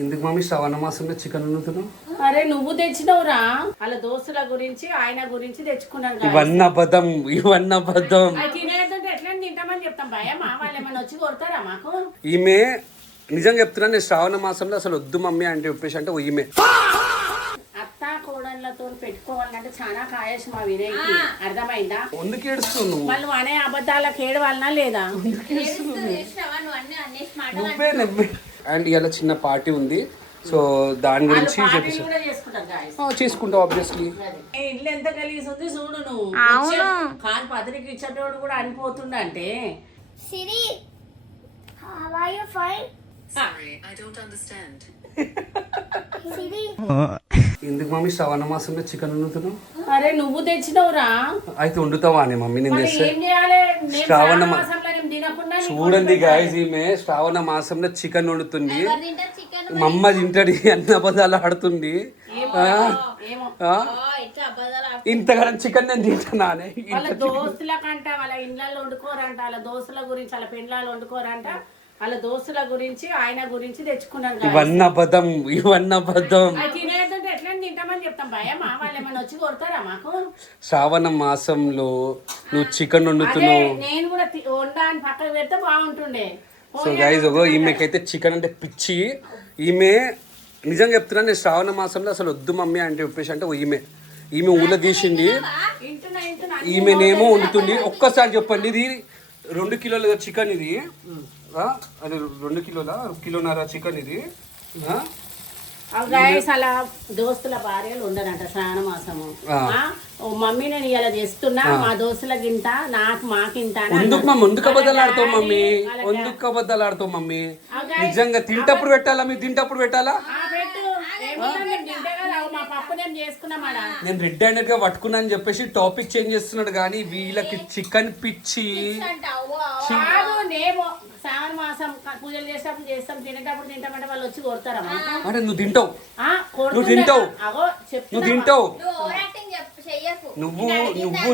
ఎందుకు మమ్మీ శ్రావణ మాసంలో చికెన్ వండుతున్నావు? అరే నువ్వు తెచ్చినవురా, వాళ్ళ దోస్తుల గురించి ఆయన గురించి తెచ్చుకున్నాను. ఇవన్నీ అబద్ధం, ఇవన్నీ అబద్ధం. తినేదంటే ఎట్లా తింటామని చెప్తాం భయమా? వాళ్ళు ఏమన్నా వచ్చి కొడతారా మాకు? ఈమె నిజంగా చెప్తున్నా, నేను శ్రావణ మాసంలో అసలు వద్దు మమ్మీ అంటే చెప్పేసి అంటే ఈమె అత్త కోడళ్ళతో పెట్టుకోవాలంటే చాలా కాయస్ మా వినయ్కి, అర్థమైందా? ఎందుకు ఏడుస్తున్నావు? వాళ్ళు అనే అబద్ధాలకు ఏడవాలనా లేదా? నువ్వే నవ్వే. అండ్ ఇలా చిన్న పార్టీ ఉంది, సో దాని గురించి చేసుకుంటావు ఆబ్వియస్లీ. ఇల్లు ఎంత గలీజ్ ఉంది చూడు నువ్వు. కాలు పత్రిక ఇచ్చేటోడు కూడా అనిపోతుండ అంటే Siri, how are you fine? Sorry, I don't understand. Siri. ఎందుకు మమ్మీ శ్రావణ మాసంలో చికెన్ వండుతున్నావు? అరే నువ్వు తెచ్చినవురా, అయితే వండుతావా అని మమ్మీ? నేను తెస్తే ఏం చేయాలి? శ్రావణ మాసంలో నేను తినకుండా చూడండి గాయస్, ఈమె శ్రావణ మాసంలో చికెన్ వండుతుంది. మా అమ్మ తింటది అన్ని అబద్ధాలు ఆడుతుంది. ఇంతగా చికెన్ నేను తింటున్నా అని వాళ్ళ దోస్తుల కంట, వాళ్ళ ఇండ్లలో వండుకోరంట, వాళ్ళ దోస్తుల గురించి, వాళ్ళ పెండ్లాలు వండుకోరంట, వాళ్ళ దోస్తుల గురించి ఆయన గురించి తెచ్చుకున్నారు. ఇవన్నీ అబద్ధం, ఇవన్నీ అబద్ధం. తినేదంటే ఎట్లా తింటామని చెప్తాం భయమా? వాళ్ళు ఏమన్నా వచ్చి కొడతారా మాకు? శ్రావణ మాసంలో నువ్వు చికెన్ వండుతున్నావు. నేను కూడా వండా అని పక్కన పెడితే బాగుంటుండే. సో గైజ్ ఈమెకైతే చికెన్ అంటే పిచ్చి. ఈమె నిజంగా చెప్తున్నా, నేను శ్రావణ మాసంలో అసలు వద్దు మమ్మీ అంటే చెప్పేసి అంటే ఈమె ఊళ్ళో తీసింది, ఈమెనేమో వండుతుంది. ఒక్కసారి చెప్పండి, ఇది 2 కిలోల చికెన్, ఇది అది 2 కిలోల కిలోన్నర చికెన్ ఇది. అలా దోస్తుల భార్యలు ఉండరంట శ్రావణ మాసము. మమ్మీ నేను ఇలా చేస్తున్నా, మా దోస్తుల గింత నాకు మాకింత. ఎందుకు అబద్ధాలు ఆడతావు మమ్మీ? ఎందుకు అబద్ధాలు ఆడతావు మమ్మీ? నిజంగా తింటప్పుడు పెట్టాలా? మీరు తింటప్పుడు పెట్టాలా? నేను రెడ్ హ్యాండెడ్ గా పట్టుకున్నా అని చెప్పేసి టాపిక్ చేంజ్ చేస్తున్నాడు, కానీ వీళ్ళకి చికెన్ పిచ్చి. శ్రావణ మాసం పూజలు చేసేటప్పుడు చేస్తాం, తినేటప్పుడు తింటామంటే వాళ్ళు వచ్చి కొడతారా? అంటే నువ్వు తింటావు,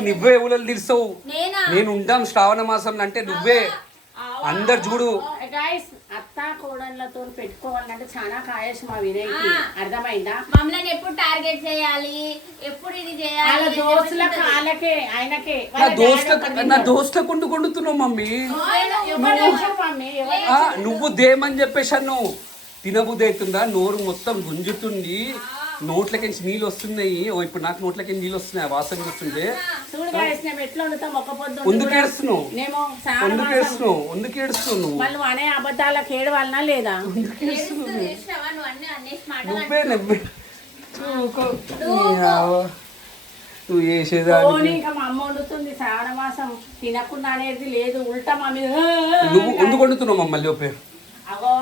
నువ్వే ఊళ్ళో తీస్తావు. నేను ఉంటాం శ్రావణ మాసం అంటే నువ్వే అందరు చూడు. అత్త కోడళ్ళతో పెట్టుకోవాలంటే చాలా కాయస్ మా వినయ్కి, అర్థమైందా? మమ్మల్ని ఎప్పుడు టార్గెట్ చేయాలి, ఎప్పుడు ఇది చేయాలి? దోస్తులకు వాళ్ళకే ఆయనకే. నా దోస్తులకు వండుతున్నావు మమ్మీ. నువ్వు దేమని చెప్పేసాను. తినబుద్ధి అవుతుందా? నోరు మొత్తం గుంజుతుంది, నోట్లకి నీళ్ళు వస్తున్నాయి. ఇప్పుడు నాకు నోట్లకి నీళ్ళు వస్తున్నాయి, వాసన వస్తుంటే. ఎందుకు ఏడుస్తున్నావు? వాళ్ళు అనే అబద్ధాలకు ఏడవాలనా లేదా? నువ్వే నవ్వే. నువ్వు చేసేదా? మా అమ్మ వండుతుంది శ్రావణ మాసం, తినకుండా అనేది లేదు, ఉల్టా మా మీద. నువ్వు ఎందుకు వండుతున్నావు మమ్మల్ని? అగో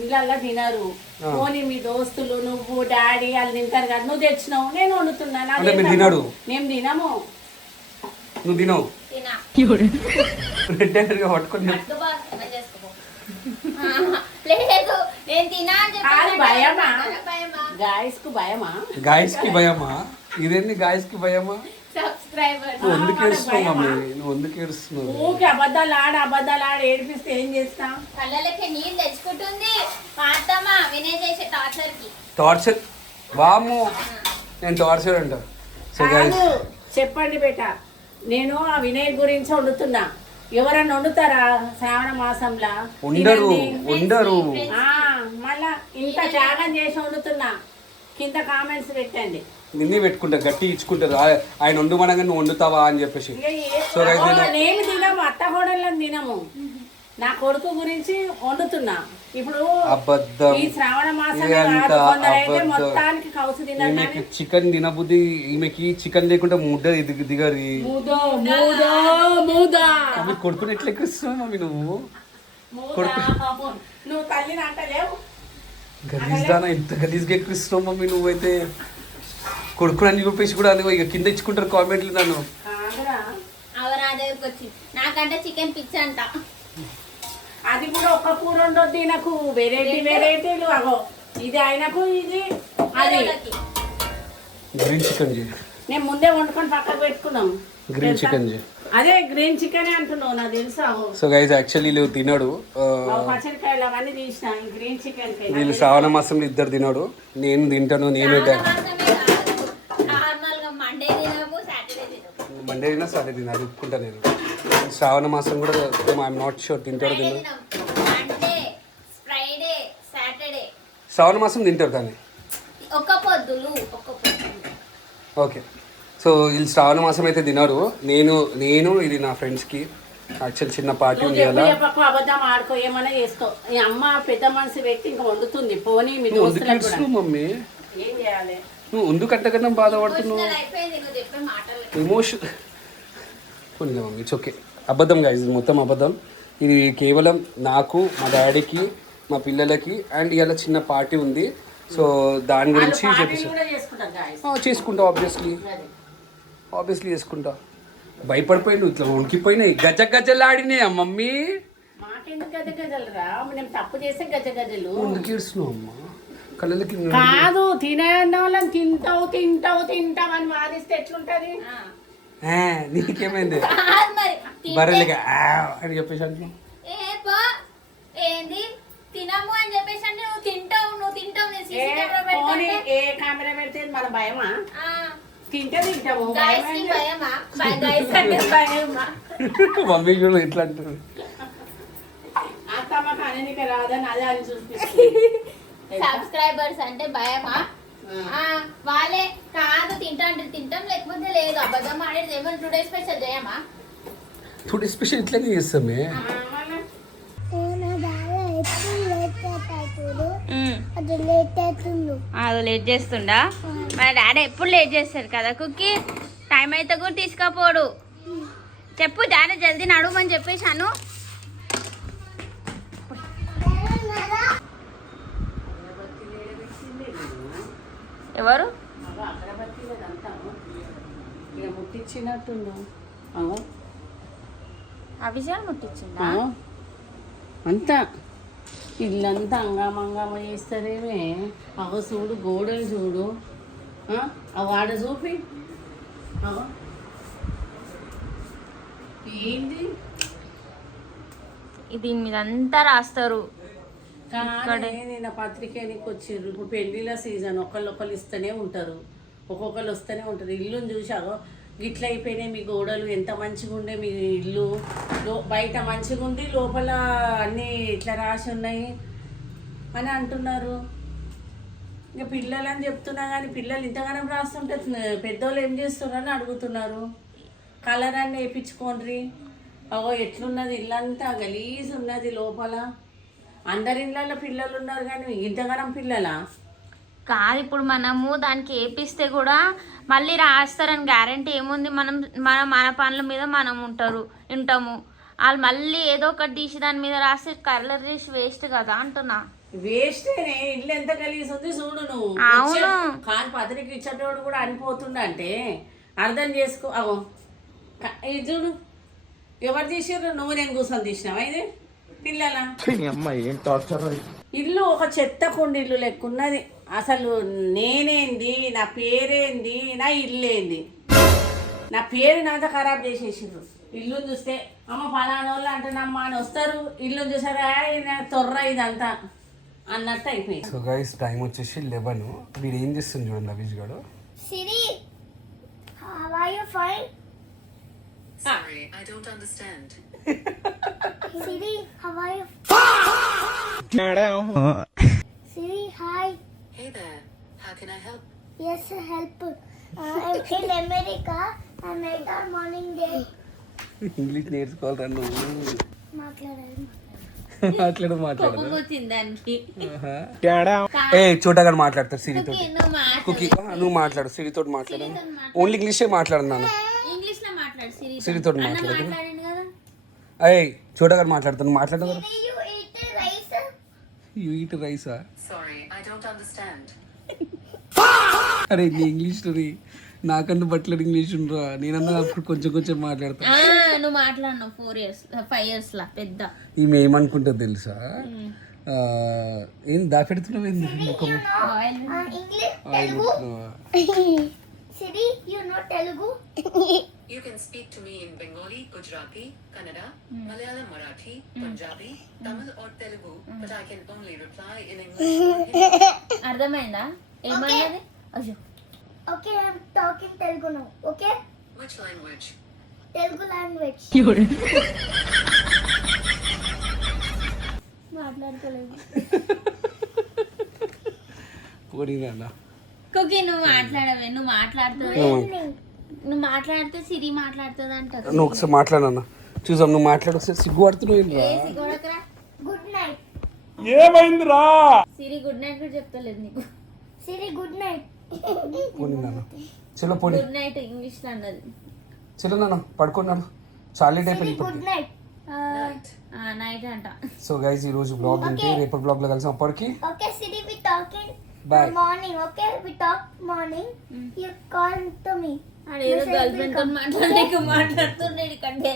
ఇళ్ళల్లో తినరు, పోనీ మీ దోస్తులు నువ్వు డాడీ వాళ్ళు తింటారు కదా, నువ్వు తెచ్చినావు, నేను వండుతున్నా. మేము తినము. నువ్వు తినవు పట్టుకుని భయమా? గాయస్ కి భయమా? ఇదేంటి గాయస్ కి భయమా? నువ్వు ఎందుకు ఏడుస్తున్నావు మమ్మీ? నువ్వు ఎందుకు ఏడుస్తున్నావు? ఊకే అబద్ధాలు ఆడి ఏడిపిస్తే ఏం చేస్తాం? కళ్ళకి నీళ్ళు తెచ్చుకుంటుంది వినయ్ చేసే టార్చర్. వాము నేను టార్చర్ అంట. సో గైస్ చెప్పండి బేట, నేను ఆ వినయ్ గురించి వండుతున్నా. ఎవరన్నా వండుతారా శ్రావణ మాసంలో? ఉండరు. మళ్ళా ఇంత త్యాగం చేసి వండుతున్నా, కింద కామెంట్స్ పెట్టండి. నిన్నే పెట్టుకుంటా, గట్టి ఇచ్చుకుంటారు. ఆయన వండుమనగా నువ్వు వండుతావా అని చెప్పేసి. నేను తినము, అత్త హోటల్లో తినము. నా కొడుకు గురించి వండుతున్నా. ఇప్పుడు ఈ శ్రావణ మాసానికి కౌసు తినడానికి చికెన్ తినబుద్ధి. ఈమెకి చికెన్ లేకుండా ముద్ద దిగది. కొడుకుని ఎట్లా ఎక్కిస్తున్నావు నువ్వు? నువ్వు తల్లిని అంటలేవు. గలీజ్ దానా, ఎంత గలీజ్గా ఎక్కిస్తున్నావు మమ్మీ నువ్వైతే. కొడుకుని అని చూపేసి కూడా ఇక కింద ఇచ్చుకుంటారు కామెంట్లు నన్ను. నాకంటే చికెన్ పిచ్చి అంట. అది కూడా ఒక్క కూర ఉండొద్దు నాకు, వెరైటీలు. అగో ఇది ఆయనకు, ఇది అది. గ్రీన్ చికెన్ నేను ముందే వండుకొని పక్కకు పెట్టుకున్నాం. గ్రీన్ చికెన్ అదే గ్రీన్ చికెన్ అంటున్నావు నాకు తెలుసా సో గైజ్ యాక్చువల్లీ వీళ్ళు తినడు పచ్చడికాయలు అవన్నీ తీసిన గ్రీన్ చికెన్ వీళ్ళు శ్రావణ మాసంలో ఇద్దరు తినడు, నేను తింటాను. నేను నార్మల్ గా మండే తినము సాటర్డే తినము మండే తిన్నా సాటర్డే తిన్నా, అది ఒప్పుకుంటా నేను. శ్రావణ మాసం కూడా ఐఎమ్ నాట్ షూర్ తింటాడు తినడు. మండే ఫ్రైడే సాటర్డే శ్రావణ మాసం తింటారు కానీ ఒక్క పొద్దులు ఓకే. సో వీళ్ళు శ్రావణ మాసం అయితే తినరు. నేను ఇది నా ఫ్రెండ్స్కి యాక్చువల్ చిన్న పార్టీ ఉంది కదా. చెప్పకు అబద్ధం ఆడుకో ఏమైనా చేసుకో. ఈ అమ్మ పెద్ద మనసు పెట్టి ఇంకా వండుతుంది పోనీ మీ దోస్తులకు కూడా. మమ్మీ ఏం చేయాలి నువ్వు ఎందుకు అంతకన్నా బాధపడుతున్నావు? అయిపోయింది నువ్వు చెప్పే మాటలు ఎమోషన్ ఉంది మమ్మీ, ఇట్స్ ఓకే. అబద్ధం గాయస్, ఇది మొత్తం అబద్ధం. ఇది కేవలం నాకు, మా డాడీకి, మా పిల్లలకి అండ్ ఇవాళ చిన్న పార్టీ ఉంది. సో దాని గురించి చెప్పేసి చేసుకుంటా. ఆబ్వియస్లీ చేసుకుంటా. భయపడిపోయిండు, ఇట్లా ఉనికిపోయినాయి, గజ గజలాడినాయి మమ్మీ. మాకెందుకు గజ గజలురా? మేము తప్పు చేస్తే గజ గజలు. ఎందుకు ఏడుస్తున్నావు అమ్మా? కళ్ళకి కాదు, తినే వాళ్ళని తింటావు తింటావు తింటావు అని వాదిస్తే ఎట్లుంటది? నీకేమైంది? మరి బర్రెలుగా అని చెప్పేసి అంటున్నావు. ఏంది తినము అని చెప్పేసి అంటే నువ్వు తింటావు నేను ఏ సీసీ కెమెరా పోనీ పెట్టుకుంటే ఏ కెమెరా పెడితే మన భయమా? తింటే తింటాము. గైస్ కి భయమా గైస్ అంటే భయమా మమ్మీ కూడా ఇట్లా అంటారు. అత్తమ్మకి అననికి రాదని అదే అని చూపిస్తుంది. సబ్స్క్రైబర్స్ అంటే భయమా? వాళ్ళే కాదు తింటాం లేకపోతే లేదు. అబద్ధం ఆడేది ఏమైనా టుడే స్పెషల్ చేయమా? టుడే స్పెషల్ ఇట్లనే చేస్తామే. అది లేట్ చేస్తుండా? మన డాడీ ఎప్పుడు లేట్ చేస్తాడు కదా కుక్కీ. టైం అయితే కూడా తీసుకపోడు. చెప్పు డాడీ జల్దీ నడుమని చెప్పేసాను. ఎవరు ముట్టించినట్టుండు అభిషేక్ ముట్టించిందా? అంతా ఇల్లంతా అంగామంగామ చేస్తారేమే. అవ చూడు గోడలు చూడు, వాడ చూపి. ఏంది దీని మీద అంతా రాస్తారు. కానీ నేను పత్రికేనికి వచ్చిర్రు. ఇప్పుడు పెళ్లిళ్ళ సీజన్, ఒకళ్ళు ఇస్తూనే ఉంటారు, ఒక్కొక్కరు వస్తూనే ఉంటారు. ఇల్లుని చూసాగో గిట్ల అయిపోయినాయి మీ గోడలు, ఎంత మంచిగా ఉండే మీ ఇల్లు. బయట మంచిగా ఉంది, లోపల అన్నీ ఇట్లా రాసి ఉన్నాయి అని అంటున్నారు. ఇంకా పిల్లలని చెప్తున్నా కానీ పిల్లలు ఇంతగానం రాస్తుంటే పెద్దోళ్ళు ఏం చేస్తున్నారని అడుగుతున్నారు. కలర్ అన్నీ వేయించుకోండి. అగో ఎట్లున్నది ఇల్లంతా గలీజ్ ఉన్నది లోపల. అందరి ఇళ్ళల్లో పిల్లలు ఉన్నారు కానీ ఇంతగానం పిల్లలా? కాదు, ఇప్పుడు మనము దానికి ఏపిస్తే కూడా మళ్ళీ రాస్తారని గ్యారంటీ ఏముంది? మన పనుల మీద మనం ఉంటాము. వాళ్ళు మళ్ళీ ఏదో ఒకటి తీసి దాని మీద రాసి కలర్ చేసి వేస్ట్ కదా అంటున్నా. వేస్టేనే, ఇల్లు ఎంత గలీజ్ ఉంది చూడు నువ్వు. అవును, కానీ పత్రిక ఇచ్చేటోడు కూడా అనిపోతుండంటే అర్థం చేసుకో. అవో ఇది చూడు, ఎవరు తీసిర్రు? నువ్వు నేను కూర్చొని తీసినావా? ఇది పిల్లల ఇల్లు ఒక చెత్త కొండిల్లు లెక్కున్నది. అసలు నేనేంది, నా పేరేంది, నా ఇల్లేంది, నా పేరు నాతో ఖరాబ్ చేసేసారు. ఇల్లుని చూస్తే అమ్మ ఫలానా వాళ్ళు అంటున్నమ్మా అని వస్తారు, ఇల్లుని చూసారా తొర్ర ఇదంతా అన్నట్టు అయిపోయింది. సో గైస్ టైం వచ్చేసి 11. వీడు ఏం చేస్తుంది చూడండి అభిష్ గారు. సిరి how are you fine? Sorry, I don't understand. Siri, how are you? Siri, hi. Hey there, how can I help? Yes, help. In America, I made our morning day. English నేర్చుకోవాలరా నువ్వు. మాట్లాడాలి. మాట్లాడు. ఏ చోటగా మాట్లాడతారు సిరితో. కుకీ నువ్వు మాట్లాడు, సిరితో మాట్లాడు. Only ఇంగ్లీషే మాట్లాడు నాన్న. ఇంగ్లీష్ లో మాట్లాడు సిరి. సిరితో మాట్లాడు. మాట్లాడండి కదా. అయ్యి చోటగా మాట్లాడుతాను, మాట్లాడు. You eat rice? You eat రైసా? Sorry, I don't understand. అరే నీ ఇంగ్లీష్ నాకన్నా బట్టలు ఇంగ్లీష్ ఉండరా? నేనన్నా అప్పుడు కొంచెం మాట్లాడతా. నువ్వు మాట్లాడినావు 5 years లా పెద్ద. ఈమె ఏమనుకుంటుంది తెలుసా? ఏం దాపెడుతున్నావు? ఏంది ముఖం? You can speak to me in Bengali, Gujarati, Kannada, Malayalam, Marathi, Punjabi, Tamil or Telugu, but I can only reply in English or Hindi. అర్థమైందా ఏమన్నది అయ్యో Okay, I'm talking Telugu now. Okay? Which language? Telugu language. మాట్లాడతలేదు పోనీనా కుకి నువ్వు మాట్లాడవే నువ్వు మాట్లాడుతావు నువ్వు మాట్లాడితే సిరి మాట్లాడుతుంది అంటారు నువ్వు ఒకసారి మాట్లాడన్నా చూసాం నువ్వు మాట్లాడు ఒకసారి సిగ్గు పడుతున్నావు Good night. ఏమైందిరా సిరి గుడ్ నైట్ కూడా చెప్తలేదు నీకు Siri, good night. పోనీ నాన్న చలో పోనీ గుడ్ నైట్ ఇంగ్లీష్ లో అన్నది చలో నాన్న పడుకున్నాను చాలా type Siri, good night. Night అంట సో గైస్ ఈ రోజు బ్లాగ్ ఇంతే రేపటి బ్లాగ్ లో కలిసాం అప్పటికి Okay, Siri, we talking Bye. morning. Okay, we talk morning. You call to me. ఏదో గర్ల్ ఫ్రెండ్ తో మాట్లాడలేక మాట్లాడుతున్నాడు కంటే